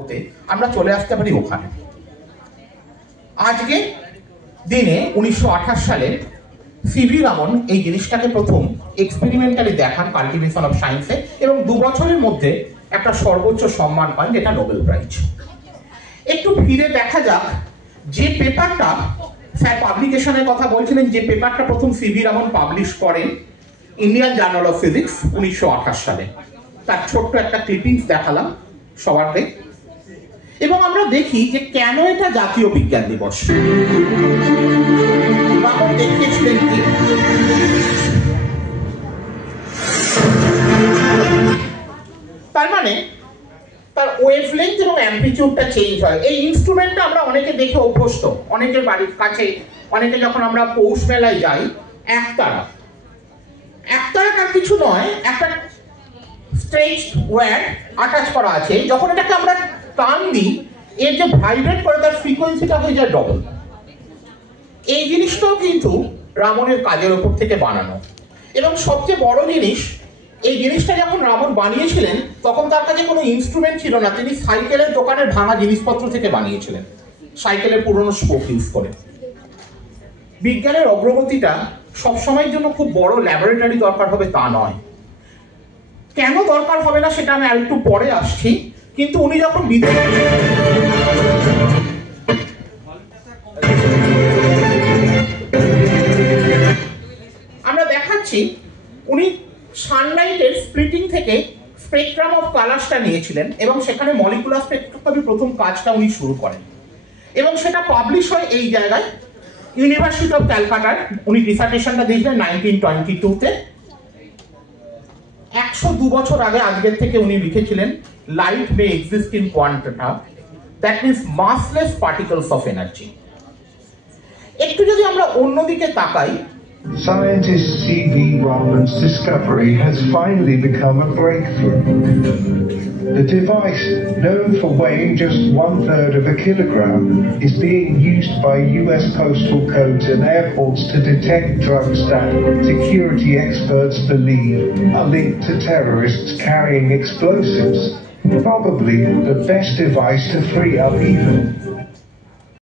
হতে আমরা চলে আসতে পারি ওখানে। আজকে দিনে 1928 সালে সিভি রামন এই জিনিসটাকে প্রথম এক্সপেরিমেন্টালি দেখান কাল্টিভেশন অফ সায়েন্সে, এবং 2 বছরের মধ্যে একটা সর্বোচ্চ সম্মান পান, যেটা নোবেল প্রাইজ। একটু ফিরে দেখা যাক যে পেপারটা স্যার পাবলিকেশনের কথা বলছিলেন, যে পেপারটা প্রথম সিভি রামন পাবলিশ করেন ইন্ডিয়ান জার্নাল অফ ফিজিক্স 1928 সালে। তার ছোট্ট একটা ক্লিপিংস দেখালাম সবারকে, এবং আমরা দেখি যে কেন এটা জাতীয় বিজ্ঞান দিবস। রামন দেখিয়েছিলেন কি, তার মানে তার ওয়েভলেন্থ এবং অ্যাম্পলিটিউডটা চেঞ্জ হয়। এই ইনস্ট্রুমেন্টটা আমরা অনেকে দেখে অভ্যস্ত, অনেকের বাড়ির কাছে, অনেকে যখন আমরা পৌষ মেলায় যাই, একতারা আর কিছু নয়, একটা স্ট্রেচড ওয়্যার অ্যাটাচ করা আছে। যখন এটাকে আমরা টান দিই, এর যে ভাইব্রেট করে তার ফ্রিকোয়েন্সিটা হয়ে যায় ডবল। এই জিনিসটাও কিন্তু রামনের কাজের ওপর থেকে বানানো। এবং সবচেয়ে বড় জিনিস, এই জিনিসটা যখন রামন বানিয়েছিলেন তখন তার কাছে কোনো ইনস্ট্রুমেন্ট ছিল না, তিনি সাইকেলের দোকানের ভাঙা জিনিসপত্র থেকে বানিয়েছিলেন, সাইকেলের পুরনো স্পোক ইউজ করে। বিজ্ঞানের অগ্রগতিটা সবসময়ের জন্য খুব বড় ল্যাবরেটরি দরকার হবে তা নয়। কেন দরকার হবে না সেটা আমি আরেকটু পরে আসছি, কিন্তু উনি যখন আমরা দেখাচ্ছি, উনি সানলাইটের স্প্লিটিং থেকে স্পেকট্রাম অফ কালার্সটা নিয়েছিলেন এবং সেখানে মলিকুলার স্পেকট্রোস্কোপি প্রথম কাজটা উনি শুরু করেন, এবং সেটা পাবলিশ হয় এই জায়গায় ইউনিভার্সিটি অফ ক্যালকাটার। উনি ডিসার্টেশনটা দিয়েছিলেন 1922-তে। 102 বছর আগে আজকের থেকে উনি লিখেছিলেন, light may exist in quanta, that means massless particles of energy. একটু যদি আমরা অন্যদিকে তাকাই, Scientist C.V. Raman's discovery has finally become a breakthrough. The device, known for weighing just 1/3 of a kilogram, is being used by U.S. postal codes and airports to detect drugs that security experts believe are linked to terrorists carrying explosives. Probably the best device to free up even